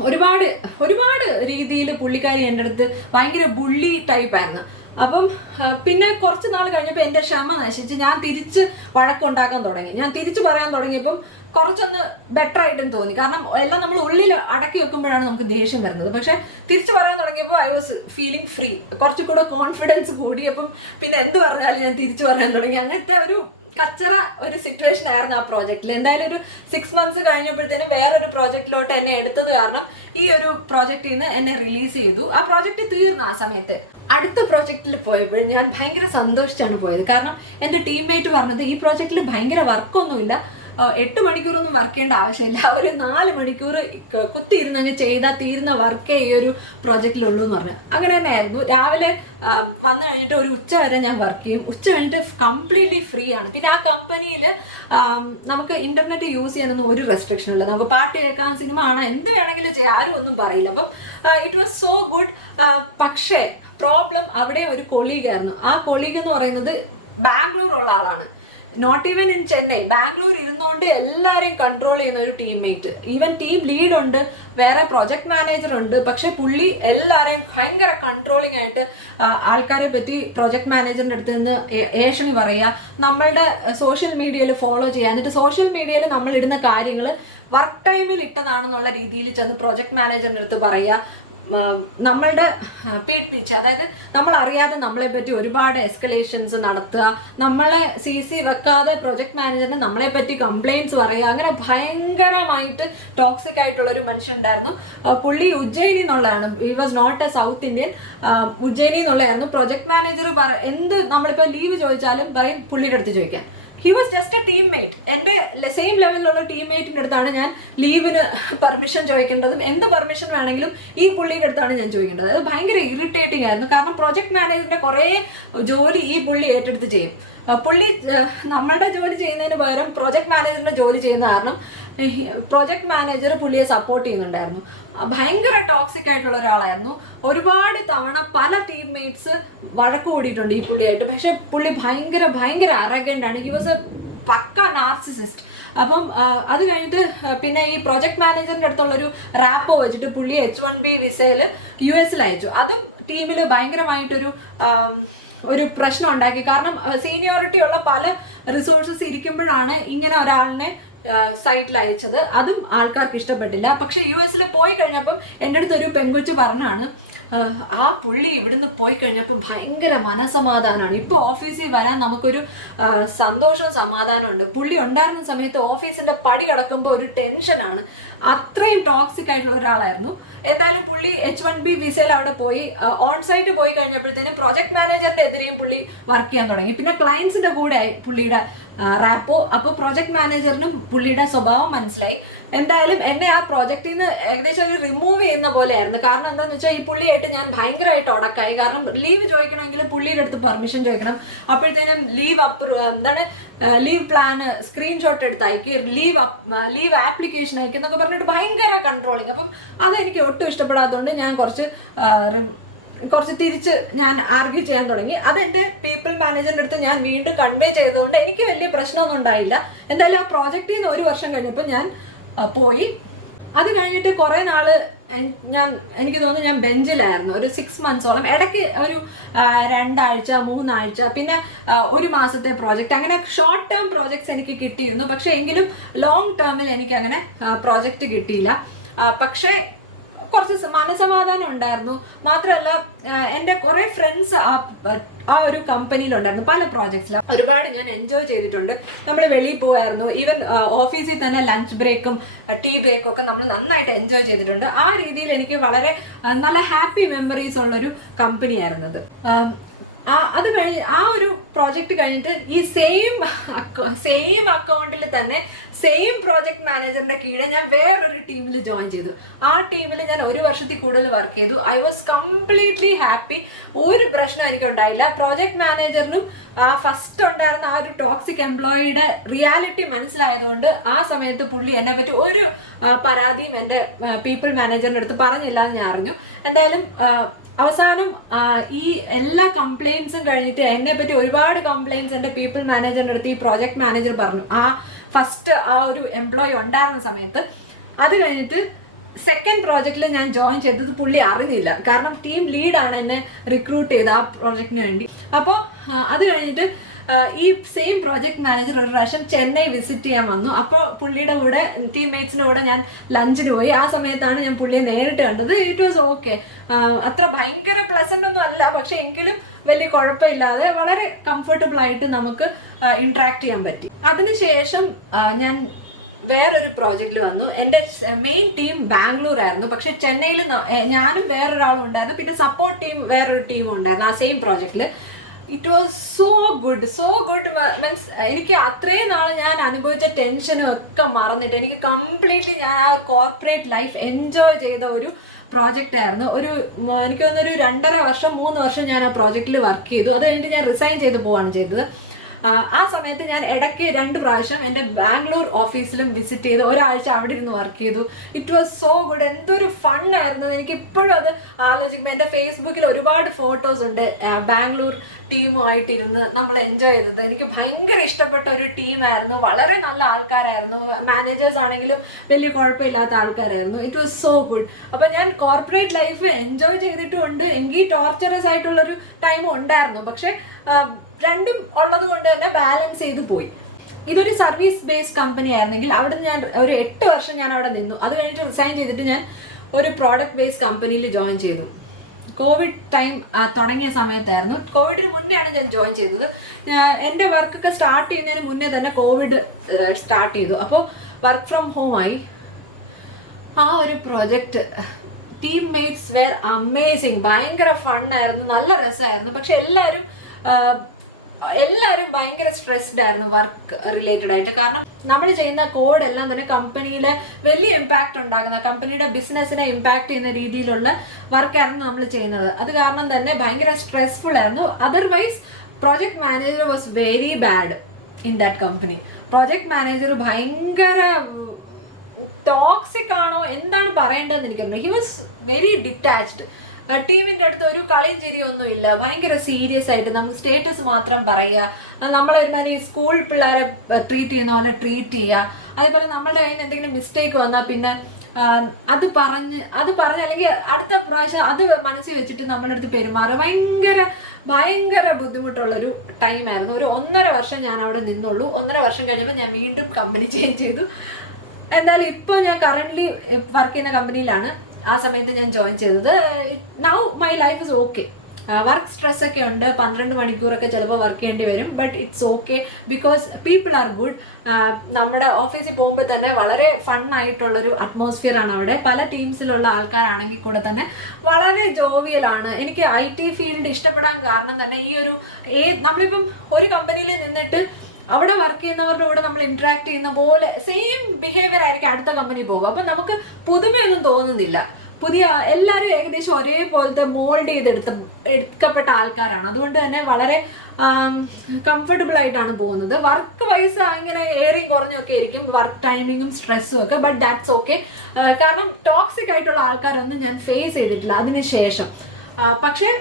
[SPEAKER 1] ഒരുപാട് ഒരുപാട് രീതിയിൽ പുള്ളിക്കാരി എന്റെ അടുത്ത് ഭയങ്കര ബുള്ളി ടൈപ്പ് ആയിരുന്നു. അപ്പം പിന്നെ കുറച്ച് നാൾ കഴിഞ്ഞപ്പോൾ എന്റെ ക്ഷമ നശിച്ച് ഞാൻ തിരിച്ച് വഴക്കുണ്ടാക്കാൻ തുടങ്ങി. ഞാൻ തിരിച്ച് പറയാൻ തുടങ്ങിയപ്പം കുറച്ചൊന്ന് ബെറ്റർ ആയിട്ടും തോന്നി. കാരണം എല്ലാം നമ്മൾ ഉള്ളിൽ അടക്കി വെക്കുമ്പോഴാണ് നമുക്ക് ദേഷ്യം വരുന്നത്. പക്ഷെ തിരിച്ച് പറയാൻ തുടങ്ങിയപ്പോൾ ഐ വാസ് ഫീലിംഗ് ഫ്രീ കുറച്ചുകൂടെ കോൺഫിഡൻസ് കൂടി അപ്പം പിന്നെ എന്ത് പറഞ്ഞാലും ഞാൻ തിരിച്ചു പറയാൻ തുടങ്ങി. അങ്ങനത്തെ ഒരു കച്ചറ ഒരു സിറ്റുവേഷൻ ആയിരുന്നു ആ പ്രോജക്റ്റിൽ എന്തായാലും ഒരു സിക്സ് മന്ത്സ് കഴിഞ്ഞപ്പോഴത്തേനും വേറൊരു പ്രോജക്റ്റിലോട്ട് എന്നെ എടുത്തത് കാരണം ഈ ഒരു പ്രോജക്റ്റിൽ നിന്ന് എന്നെ റിലീസ് ചെയ്തു. ആ പ്രോജക്റ്റ് തീർന്നു ആ സമയത്ത്. അടുത്ത പ്രോജക്റ്റിൽ പോയപ്പോൾ ഞാൻ ഭയങ്കര സന്തോഷിച്ചാണ് പോയത്. കാരണം എന്റെ ടീംമേറ്റ് പറഞ്ഞത് ഈ പ്രോജക്റ്റിൽ ഭയങ്കര വർക്കൊന്നുമില്ല എട്ട് മണിക്കൂറൊന്നും വർക്ക് ചെയ്യേണ്ട ആവശ്യമില്ല. ഒരു നാല് മണിക്കൂർ ക- കുത്തിയിരുന്ന് അങ്ങ് ചെയ്താൽ തീരുന്ന വർക്കേ ഈ ഒരു പ്രോജക്റ്റിലുള്ളൂ എന്ന് പറഞ്ഞു. അങ്ങനെ തന്നെ ആയിരുന്നു രാവിലെ വന്നു കഴിഞ്ഞിട്ട് ഒരു ഉച്ച വരെ ഞാൻ വർക്ക് ചെയ്യും. ഉച്ച കഴിഞ്ഞിട്ട് കംപ്ലീറ്റ്ലി ഫ്രീ ആണ്. പിന്നെ ആ കമ്പനിയിൽ നമുക്ക് ഇന്റർനെറ്റ് യൂസ് ചെയ്യാനൊന്നും ഒരു റെസ്ട്രിക്ഷൻ ഇല്ല. നമുക്ക് പാട്ട് കേൾക്കാൻ സിനിമ ആണോ എന്ത് വേണമെങ്കിലും ചെയ്യാം ആരും ഒന്നും പറയില്ല. അപ്പം ഇറ്റ് വാസ് സോ ഗുഡ് പക്ഷേ പ്രോബ്ലം അവിടെ ഒരു കൊളീഗായിരുന്നു ആ കൊളീഗ് എന്ന് പറയുന്നത് ബാംഗ്ലൂർ ഉള്ള ആളാണ്. Not even in Chennai Bangalore ഇരുന്നുകൊണ്ട് എല്ലാവരെയും കൺട്രോൾ ചെയ്യുന്ന ഒരു ടീംമേറ്റ് ഈവൻ ടീം ലീഡ് ഉണ്ട് വേറെ പ്രൊജക്ട് മാനേജർ ഉണ്ട്. പക്ഷെ പുള്ളി എല്ലാവരെയും ഭയങ്കര കൺട്രോളിംഗ് ആയിട്ട് ആൾക്കാരെ പറ്റി പ്രൊജക്ട് മാനേജറിന്റെ അടുത്ത് നിന്ന് ഏഷണി പറയുക നമ്മളുടെ സോഷ്യൽ മീഡിയയിൽ ഫോളോ ചെയ്യുക. എന്നിട്ട് സോഷ്യൽ മീഡിയയിൽ നമ്മൾ ഇടുന്ന കാര്യങ്ങൾ വർക്ക് ടൈമിൽ ഇട്ടതാണെന്നുള്ള രീതിയിൽ ചെന്ന് പ്രൊജക്ട് മാനേജറിന്റെ അടുത്ത് പറയുക. നമ്മളുടെ പേടിപ്പിച്ച് അതായത് നമ്മൾ അറിയാതെ നമ്മളെ പറ്റി ഒരുപാട് എസ്കലേഷൻസ് നടത്തുക നമ്മളെ സി സി വെക്കാതെ പ്രൊജക്ട് മാനേജറിന് നമ്മളെ പറ്റി കംപ്ലൈൻസ് പറയുക അങ്ങനെ ഭയങ്കരമായിട്ട് ടോക്സിക് ആയിട്ടുള്ള ഒരു മനുഷ്യൻ ഉണ്ടായിരുന്നു പുള്ളി ഉജ്ജയിനി എന്നുള്ളതാണ്. He was not a South Indian Ujjaini എന്നുള്ളതായിരുന്നു. പ്രൊജക്ട് മാനേജർ പറ എന്ത് നമ്മളിപ്പോൾ ലീവ് ചോദിച്ചാലും പറയും പുള്ളിയുടെ അടുത്ത് ചോദിക്കാൻ he was just a teammate എന്റെ സെയിം ലെവലിലുള്ള ടീംമേറ്റിന്റെ അടുത്താണ് ഞാൻ ലീവിന് പെർമിഷൻ ചോദിക്കേണ്ടതും എന്ത് പെർമിഷൻ വേണമെങ്കിലും ഈ പുള്ളിയുടെ അടുത്താണ് ഞാൻ ചോദിക്കേണ്ടത്. അത് ഭയങ്കര ഇറിറ്റേറ്റിംഗ് ആയിരുന്നു. കാരണം പ്രൊജക്ട് മാനേജറിന്റെ കുറേ ജോലി ഈ പുള്ളി ഏറ്റെടുത്ത് ചെയ്യും. പുള്ളി നമ്മളുടെ ജോലി ചെയ്യുന്നതിന് പകരം പ്രൊജക്ട് മാനേജറിന്റെ ജോലി ചെയ്യുന്ന കാരണം പ്രൊജക്ട് മാനേജർ പുള്ളിയെ സപ്പോർട്ട് ചെയ്യുന്നുണ്ടായിരുന്നു. ഭയങ്കര ടോക്സിക് ആയിട്ടുള്ള ഒരാളായിരുന്നു. ഒരുപാട് തവണ പല ടീംമേറ്റ്സ് വഴക്ക് കൂടിയിട്ടുണ്ട് ഈ പുള്ളിയായിട്ട്. പക്ഷെ പുള്ളി ഭയങ്കര ഭയങ്കര അറഗന്റ് ആണ്. He was a pucca narcissist അപ്പം അത് കഴിഞ്ഞിട്ട് പിന്നെ ഈ പ്രൊജക്ട് മാനേജറിന്റെ അടുത്തുള്ള ഒരു റാപ്പോ വെച്ചിട്ട് പുള്ളി എച്ച് വൺ ബി വിസയിൽ യു എസിൽ അയച്ചു അതും ടീമിൽ ഭയങ്കരമായിട്ടൊരു ഒരു പ്രശ്നം ഉണ്ടാക്കി. കാരണം സീനിയോറിറ്റി ഉള്ള പല റിസോഴ്സസ് ഇരിക്കുമ്പോഴാണ് ഇങ്ങനെ ഒരാളിനെ സൈറ്റിൽ അയച്ചത്. അതും ആൾക്കാർക്ക് ഇഷ്ടപ്പെട്ടില്ല. പക്ഷെ യു എസിൽ പോയി കഴിഞ്ഞപ്പം എന്റെ അടുത്ത് ഒരു പെങ്കൊച്ച് പറഞ്ഞാണ് ആ പുള്ളി ഇവിടുന്ന് പോയി കഴിഞ്ഞപ്പോൾ ഭയങ്കര മനസമാധാനമാണ് ഇപ്പോൾ ഓഫീസിൽ വരാൻ നമുക്കൊരു സന്തോഷവും സമാധാനവും ഉണ്ട്. പുള്ളി ഉണ്ടായിരുന്ന സമയത്ത് ഓഫീസിന്റെ പടി കടക്കുമ്പോൾ ഒരു ടെൻഷനാണ് അത്രയും ടോക്സിക് ആയിട്ടുള്ള ഒരാളായിരുന്നു. എന്തായാലും പുള്ളി എച്ച് വൺ ബി വിസയിൽ അവിടെ പോയി ഓൺ സൈറ്റ് പോയി കഴിഞ്ഞപ്പോഴത്തേനും പ്രോജക്ട് മാനേജറിന്റെ എതിരെയും പുള്ളി വർക്ക് ചെയ്യാൻ തുടങ്ങി. പിന്നെ ക്ലയൻസിന്റെ കൂടെ പുള്ളിയുടെ റാപ്പോ അപ്പോൾ പ്രോജക്ട് മാനേജറിനും പുള്ളിയുടെ സ്വഭാവം മനസ്സിലായി. എന്തായാലും എന്നെ ആ പ്രോജക്റ്റിൽ നിന്ന് ഏകദേശം ഒരു റിമൂവ് ചെയ്യുന്ന പോലെയായിരുന്നു. കാരണം എന്താണെന്ന് വെച്ചാൽ ഈ പുള്ളിയായിട്ട് ഞാൻ ഭയങ്കരമായിട്ട് ഉടക്കായി. കാരണം ലീവ് ചോദിക്കണമെങ്കിൽ പുള്ളിയുടെ അടുത്ത് പെർമിഷൻ ചോദിക്കണം. അപ്പോഴത്തേനും ലീവ് അപ്രൂ എന്താണ് ലീവ് പ്ലാന് സ്ക്രീൻഷോട്ട് എടുത്ത് അയക്കുക ലീവ് ലീവ് ആപ്ലിക്കേഷൻ അയക്കുക എന്നൊക്കെ പറഞ്ഞിട്ട് ഭയങ്കര കൺട്രോളിങ് അപ്പം അതെനിക്ക് ഒട്ടും ഇഷ്ടപ്പെടാത്തതുകൊണ്ട് ഞാൻ കുറച്ച് കുറച്ച് തിരിച്ച് ഞാൻ ആർഗ്യൂ ചെയ്യാൻ തുടങ്ങി. അതെന്റെ പീപ്പിൾ മാനേജറിന്റെ അടുത്ത് ഞാൻ വീണ്ടും കൺവേ ചെയ്തതുകൊണ്ട് എനിക്ക് വലിയ പ്രശ്നമൊന്നും ഉണ്ടായില്ല. എന്തായാലും ആ പ്രോജക്റ്റിൽ നിന്ന് ഒരു വർഷം കഴിഞ്ഞപ്പോൾ ഞാൻ പോയി. അത് കഴിഞ്ഞിട്ട് കുറേ നാൾ ഞാൻ എനിക്ക് തോന്നുന്നു ഞാൻ ബെഞ്ചിലായിരുന്നു. ഒരു സിക്സ് മന്ത്സോളം ഇടയ്ക്ക് ഒരു രണ്ടാഴ്ച മൂന്നാഴ്ച പിന്നെ ഒരു മാസത്തെ പ്രോജക്റ്റ് അങ്ങനെ ഷോർട്ട് ടേം പ്രോജക്ട്സ് എനിക്ക് കിട്ടിയിരുന്നു. പക്ഷെ എങ്കിലും ലോങ് ടേമിൽ എനിക്ക് അങ്ങനെ പ്രോജക്റ്റ് കിട്ടിയില്ല. പക്ഷെ കുറച്ച് മനസമാധാനം ഉണ്ടായിരുന്നു. മാത്രമല്ല എന്റെ കുറെ ഫ്രണ്ട്സ് ആ ആ ഒരു കമ്പനിയിലുണ്ടായിരുന്നു പല പ്രോജക്ട്സിലും ഒരുപാട് ഞാൻ എൻജോയ് ചെയ്തിട്ടുണ്ട്. നമ്മൾ വെളിയിൽ പോയായിരുന്നു ഈവൻ ഓഫീസിൽ തന്നെ ലഞ്ച് ബ്രേക്കും ടീ ബ്രേക്കും ഒക്കെ നമ്മൾ നന്നായിട്ട് എൻജോയ് ചെയ്തിട്ടുണ്ട്. ആ രീതിയിൽ എനിക്ക് വളരെ നല്ല ഹാപ്പി മെമ്മറീസ് ഉള്ളൊരു കമ്പനിയായിരുന്നത് അത് കഴിഞ്ഞ് ആ ഒരു പ്രോജക്റ്റ് കഴിഞ്ഞിട്ട് ഈ സെയിം സെയിം അക്കൗണ്ടിൽ തന്നെ സെയിം പ്രോജക്ട് മാനേജറിന്റെ കീഴിൽ ഞാൻ വേറൊരു ടീമിൽ ജോയിൻ ചെയ്തു. ആ ടീമിൽ ഞാൻ ഒരു വർഷത്തിൽ കൂടുതൽ വർക്ക് ചെയ്തു. ഐ വാസ് കംപ്ലീറ്റ്ലി ഹാപ്പി ഒരു പ്രശ്നം എനിക്ക് ഉണ്ടായില്ല പ്രോജക്ട് മാനേജറിനും ആ ഫസ്റ്റ് ഉണ്ടായിരുന്ന ആ ഒരു ടോക്സിക് എംപ്ലോയിയുടെ റിയാലിറ്റി മനസ്സിലായതുകൊണ്ട് ആ സമയത്ത് പുള്ളി എന്നെ പറ്റി ഒരു പരാതിയും എന്റെ പീപ്പിൾ മാനേജറിന്റെ അടുത്ത് പറഞ്ഞില്ല എന്ന് ഞാൻ അറിഞ്ഞു. എന്തായാലും അവസാനം ഈ എല്ലാ കംപ്ലയിൻസും കഴിഞ്ഞിട്ട് എന്നെ പറ്റി ഒരുപാട് കംപ്ലയിൻസ് എന്റെ പീപ്പിൾ മാനേജറിന്റെ അടുത്ത് ഈ പ്രോജക്ട് മാനേജർ പറഞ്ഞു. ആ ഫസ്റ്റ് ആ ഒരു എംപ്ലോയി ഉണ്ടായിരുന്ന സമയത്ത് അത് കഴിഞ്ഞിട്ട് സെക്കൻഡ് പ്രോജക്റ്റിൽ ഞാൻ ജോയിൻ ചെയ്തത് പുള്ളി അറിഞ്ഞില്ല. കാരണം ടീം ലീഡാണ് എന്നെ റിക്രൂട്ട് ചെയ്ത് ആ പ്രോജക്റ്റിന് വേണ്ടി. അപ്പോൾ അത് കഴിഞ്ഞിട്ട് ഈ സെയിം പ്രോജക്ട് മാനേജർ ഒരു പ്രാവശ്യം ചെന്നൈ വിസിറ്റ് ചെയ്യാൻ വന്നു. അപ്പോൾ പുള്ളിയുടെ കൂടെ ടീംമേറ്റ്സിന്റെ കൂടെ ഞാൻ ലഞ്ചിന് പോയി. ആ സമയത്താണ് ഞാൻ പുള്ളിയെ നേരിട്ട് കണ്ടത്. ഇറ്റ് വാസ് ഓക്കെ അത്ര ഭയങ്കര പ്ലസന്റ് ഒന്നും അല്ല. പക്ഷെ എങ്കിലും വലിയ കുഴപ്പമില്ലാതെ വളരെ കംഫർട്ടബിൾ ആയിട്ട് നമുക്ക് ഇന്ററാക്ട് ചെയ്യാൻ പറ്റി. അതിനുശേഷം ഞാൻ വേറൊരു പ്രോജക്റ്റിൽ വന്നു. എന്റെ മെയിൻ ടീം ബാംഗ്ലൂർ ആയിരുന്നു പക്ഷെ ചെന്നൈയിൽ ഞാനും വേറൊരാളും ഉണ്ടായിരുന്നു. പിന്നെ സപ്പോർട്ട് ടീം വേറൊരു ടീമും ഉണ്ടായിരുന്നു. ആ സെയിം പ്രോജക്റ്റിൽ it was so good so good means എനിക്ക് അത്രയും നാൾ ഞാൻ അനുഭവിച്ച ടെൻഷനും ഒക്കെ മറന്നിട്ട് എനിക്ക് കംപ്ലീറ്റ്ലി ഞാൻ ആ കോർപ്പറേറ്റ് ലൈഫ് എൻജോയ് ചെയ്ത ഒരു പ്രോജക്റ്റ് ആയിരുന്നു. ഒരു എനിക്ക് തോന്നുന്നൊരു രണ്ടര വർഷം മൂന്ന് വർഷം ഞാൻ ആ പ്രോജക്റ്റിൽ വർക്ക് ചെയ്തു. അത് കഴിഞ്ഞിട്ട് ഞാൻ റിസൈൻ ചെയ്ത് പോവാണ് ചെയ്തത്. ആ, സമയത്ത് ഞാൻ ഇടയ്ക്ക് രണ്ട് പ്രാവശ്യം എന്റെ ബാംഗ്ലൂർ ഓഫീസിലും വിസിറ്റ് ചെയ്ത് ഒരാഴ്ച അവിടെ ഇരുന്ന് വർക്ക് ചെയ്തു. ഇറ്റ് വാസ് സോ ഗുഡ് എന്തൊരു ഫണ്ണായിരുന്നു എനിക്ക് ഇപ്പോഴും അത് ആലോചിക്കുമ്പോൾ എന്റെ ഫേസ്ബുക്കിൽ ഒരുപാട് ഫോട്ടോസ് ഉണ്ട്. ബാംഗ്ലൂർ ടീമുമായിട്ടിരുന്ന് നമ്മൾ എൻജോയ് ചെയ്തത്. എനിക്ക് ഭയങ്കര ഇഷ്ടപ്പെട്ട ഒരു ടീമായിരുന്നു വളരെ നല്ല ആൾക്കാരായിരുന്നു. മാനേജേഴ്സ് ആണെങ്കിലും വലിയ കുഴപ്പമില്ലാത്ത ആൾക്കാരായിരുന്നു. ഇറ്റ് വാസ് സോ ഗുഡ് അപ്പം ഞാൻ കോർപ്പറേറ്റ് ലൈഫ് എൻജോയ് ചെയ്തിട്ടുമുണ്ട് എങ്കിൽ ടോർച്ചറസ് ആയിട്ടുള്ളൊരു ടൈം ഉണ്ടായിരുന്നു. പക്ഷേ രണ്ടും ഉള്ളത് കൊണ്ട് തന്നെ ബാലൻസ് ചെയ്ത് പോയി. ഇതൊരു സർവീസ് ബേസ്ഡ് കമ്പനി ആയിരുന്നെങ്കിൽ അവിടെ ഞാൻ ഒരു എട്ട് വർഷം ഞാൻ അവിടെ നിന്നു. അത് കഴിഞ്ഞിട്ട് റിസൈൻ ചെയ്തിട്ട് ഞാൻ ഒരു പ്രോഡക്റ്റ് ബേസ്ഡ് കമ്പനിയിൽ ജോയിൻ ചെയ്തു. കോവിഡ് ടൈം തുടങ്ങിയ സമയത്തായിരുന്നു. കോവിഡിന് മുന്നെയാണ് ഞാൻ ജോയിൻ ചെയ്തത്. എന്റെ വർക്കൊക്കെ സ്റ്റാർട്ട് ചെയ്യുന്നതിന് മുന്നേ തന്നെ കോവിഡ് സ്റ്റാർട്ട് ചെയ്തു. അപ്പോൾ വർക്ക് ഫ്രം ഹോം ആയി. ആ ഒരു project teammates were amazing ഭയങ്കര ഫണ്ണായിരുന്നു നല്ല രസമായിരുന്നു. പക്ഷെ എല്ലാവരും എല്ലാവരും ഭയങ്കര സ്ട്രെസ്ഡ് ആയിരുന്നു വർക്ക് റിലേറ്റഡ് ആയിട്ട്. കാരണം നമ്മൾ ചെയ്യുന്ന കോഡ് എല്ലാം തന്നെ കമ്പനിയിലെ വലിയ ഇമ്പാക്റ്റ് ഉണ്ടാകുന്ന കമ്പനിയുടെ ബിസിനസ്സിനെ ഇമ്പാക്ട് ചെയ്യുന്ന രീതിയിലുള്ള വർക്കായിരുന്നു നമ്മൾ ചെയ്യുന്നത്. അത് കാരണം തന്നെ ഭയങ്കര സ്ട്രെസ്ഫുൾ ആയിരുന്നു. Otherwise project manager was very bad in that company project manager ഭയങ്കര ടോക്സിക് ആണോ? എന്താണ് പറയേണ്ടതെന്ന് എനിക്കറിയില്ല ഹി വാസ് വെരി ഡിറ്റാച്ച്ഡ് ടീമിന്റെ അടുത്ത് ഒരു കളിയും ചിരിയും ഒന്നും ഇല്ല ഭയങ്കര സീരിയസ് ആയിട്ട് നമുക്ക് സ്റ്റേറ്റസ് മാത്രം പറയുക. നമ്മളെ ഒരുമാതിരി സ്കൂൾ പിള്ളേരെ ട്രീറ്റ് ചെയ്യുന്ന പോലെ ട്രീറ്റ് ചെയ്യുക. അതേപോലെ നമ്മളുടെ കയ്യിൽ എന്തെങ്കിലും മിസ്റ്റേക്ക് വന്നാൽ പിന്നെ അത് പറഞ്ഞ് അത് പറഞ്ഞ് അല്ലെങ്കിൽ അടുത്ത പ്രാവശ്യം അത് മനസ്സിൽ വെച്ചിട്ട് നമ്മളുടെ അടുത്ത് പെരുമാറുക. ഭയങ്കര ഭയങ്കര ബുദ്ധിമുട്ടുള്ളൊരു ടൈമായിരുന്നു ഒരു ഒന്നര വർഷം ഞാൻ അവിടെ നിന്നുള്ളൂ. ഒന്നര വർഷം കഴിയുമ്പോൾ ഞാൻ വീണ്ടും കമ്പനി ചേഞ്ച് ചെയ്തു. എന്തായാലും ഇപ്പോൾ ഞാൻ കറന്റ്ലി വർക്ക് ചെയ്യുന്ന കമ്പനിയിലാണ് ആ സമയത്ത് ഞാൻ ജോയിൻ ചെയ്തത്. Now my life is okay work stress ഒക്കെ ഉണ്ട്. പന്ത്രണ്ട് മണിക്കൂറൊക്കെ ചിലപ്പോൾ വർക്ക് ചെയ്യേണ്ടി വരും. But it's okay because people are good നമ്മുടെ ഓഫീസിൽ പോകുമ്പോൾ തന്നെ വളരെ ഫൺ ആയിട്ടുള്ളൊരു അറ്റ്മോസ്ഫിയർ ആണ് അവിടെ. പല ടീംസിലുള്ള ആൾക്കാരാണെങ്കിൽ കൂടെ തന്നെ വളരെ ജോവിയലാണ് എനിക്ക് ഐ ടി ഫീൽഡ് ഇഷ്ടപ്പെടാൻ കാരണം തന്നെ ഈ ഒരു ഏ നമ്മളിപ്പം ഒരു കമ്പനിയിൽ നിന്നിട്ട് അവിടെ വർക്ക് ചെയ്യുന്നവരുടെ കൂടെ നമ്മൾ ഇന്ററാക്ട് ചെയ്യുന്ന പോലെ സെയിം ബിഹേവിയർ ആയിരിക്കും അടുത്ത കമ്പനി പോകും അപ്പം നമുക്ക് പുതുമയൊന്നും തോന്നുന്നില്ല. പുതിയ എല്ലാവരും ഏകദേശം ഒരേപോലത്തെ മോൾഡ് ചെയ്തെടുത്ത എടുക്കപ്പെട്ട ആൾക്കാരാണ്. അതുകൊണ്ട് തന്നെ വളരെ കംഫർട്ടബിൾ ആയിട്ടാണ് പോകുന്നത്. വർക്ക് വൈസ് ഇങ്ങനെ ഏറിയും കുറഞ്ഞൊക്കെ ആയിരിക്കും വർക്ക് ടൈമിങ്ങും സ്ട്രെസ്സും ഒക്കെ. ബട്ട് ദാറ്റ്സ് ഓക്കെ കാരണം ടോക്സിക് ആയിട്ടുള്ള ആൾക്കാരൊന്നും ഞാൻ ഫേസ് ചെയ്തിട്ടില്ല. അതിനുശേഷം പക്ഷേ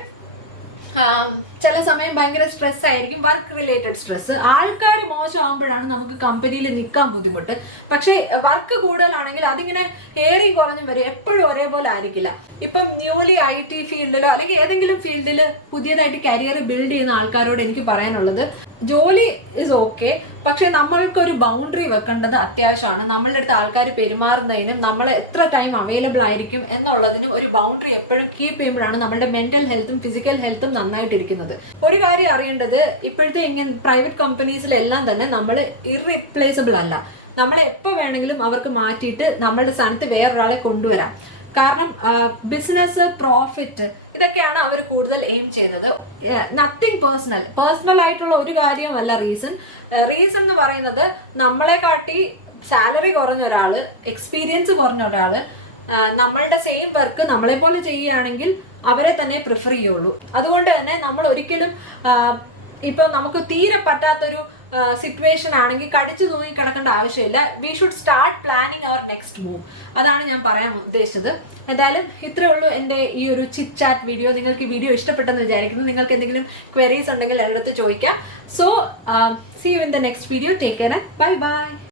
[SPEAKER 1] ചില സമയം ഭയങ്കര സ്ട്രെസ് ആയിരിക്കും വർക്ക് റിലേറ്റഡ് സ്ട്രെസ് ആൾക്കാർ മോശമാകുമ്പോഴാണ് നമുക്ക് കമ്പനിയിൽ നിൽക്കാൻ ബുദ്ധിമുട്ട്. പക്ഷേ വർക്ക് കൂടുതലാണെങ്കിൽ അതിങ്ങനെ ഏറി കുറഞ്ഞും വരും. എപ്പോഴും ഒരേപോലെ ആയിരിക്കില്ല. ഇപ്പം ന്യൂലി ഐ ടി ഫീൽഡിലോ അല്ലെങ്കിൽ ഏതെങ്കിലും ഫീൽഡിൽ പുതിയതായിട്ട് കരിയർ ബിൽഡ് ചെയ്യുന്ന ആൾക്കാരോട് എനിക്ക് പറയാനുള്ളത് ജോലി ഇസ് ഓക്കെ പക്ഷെ നമ്മൾക്കൊരു ബൗണ്ടറി വെക്കേണ്ടത് അത്യാവശ്യമാണ്. നമ്മളുടെ അടുത്ത് ആൾക്കാർ പെരുമാറുന്നതിനും നമ്മൾ എത്ര ടൈം അവൈലബിൾ ആയിരിക്കും എന്നുള്ളതിനും ഒരു ബൗണ്ടറി എപ്പോഴും കീപ്പ് ചെയ്യുമ്പോഴാണ് നമ്മുടെ മെന്റൽ ഹെൽത്തും ഫിസിക്കൽ ഹെൽത്തും നന്നായിട്ടിരിക്കുന്നത്. ഒരു കാര്യം അറിയേണ്ടത് ഇപ്പോഴത്തെ ഇങ്ങനെ പ്രൈവറ്റ് കമ്പനീസിലെല്ലാം തന്നെ നമ്മൾ ഇറിപ്ലേസബിൾ അല്ല. നമ്മളെ എപ്പോൾ വേണമെങ്കിലും അവർക്ക് മാറ്റിയിട്ട് നമ്മളുടെ സ്ഥാനത്ത് വേറൊരാളെ കൊണ്ടുവരാം. കാരണം ബിസിനസ് പ്രോഫിറ്റ് ഇതൊക്കെയാണ് അവർ കൂടുതൽ എയിം ചെയ്യുന്നത്. നത്തിങ് പേഴ്സണൽ പേഴ്സണൽ ആയിട്ടുള്ള ഒരു കാര്യമല്ല റീസൺ റീസൺ എന്ന് പറയുന്നത് നമ്മളെ കാട്ടി സാലറി കുറഞ്ഞ ഒരാൾ എക്സ്പീരിയൻസ് കുറഞ്ഞ ഒരാൾ നമ്മളുടെ സെയിം വർക്ക് നമ്മളെ പോലെ ചെയ്യുകയാണെങ്കിൽ അവരെ തന്നെ പ്രിഫർ ചെയ്യുള്ളൂ. അതുകൊണ്ട് തന്നെ നമ്മൾ ഒരിക്കലും ഇപ്പൊ നമുക്ക് തീരെ പറ്റാത്തൊരു സിറ്റുവേഷൻ ആണെങ്കിൽ കടിച്ചു തൂങ്ങി കിടക്കേണ്ട ആവശ്യമില്ല. We should start planning our next move അതാണ് ഞാൻ പറയാൻ ഉദ്ദേശിച്ചത്. എന്തായാലും ഇത്രേ ഉള്ളൂ എന്റെ ഈ ഒരു ചിറ്റ് ചാറ്റ് വീഡിയോ നിങ്ങൾക്ക് ഈ വീഡിയോ ഇഷ്ടപ്പെട്ടെന്ന് വിചാരിക്കുന്നു. നിങ്ങൾക്ക് എന്തെങ്കിലും ക്വയറീസ് ഉണ്ടെങ്കിൽ എന്റെ ചോദിക്കാം. So see you in the next video take care bye bye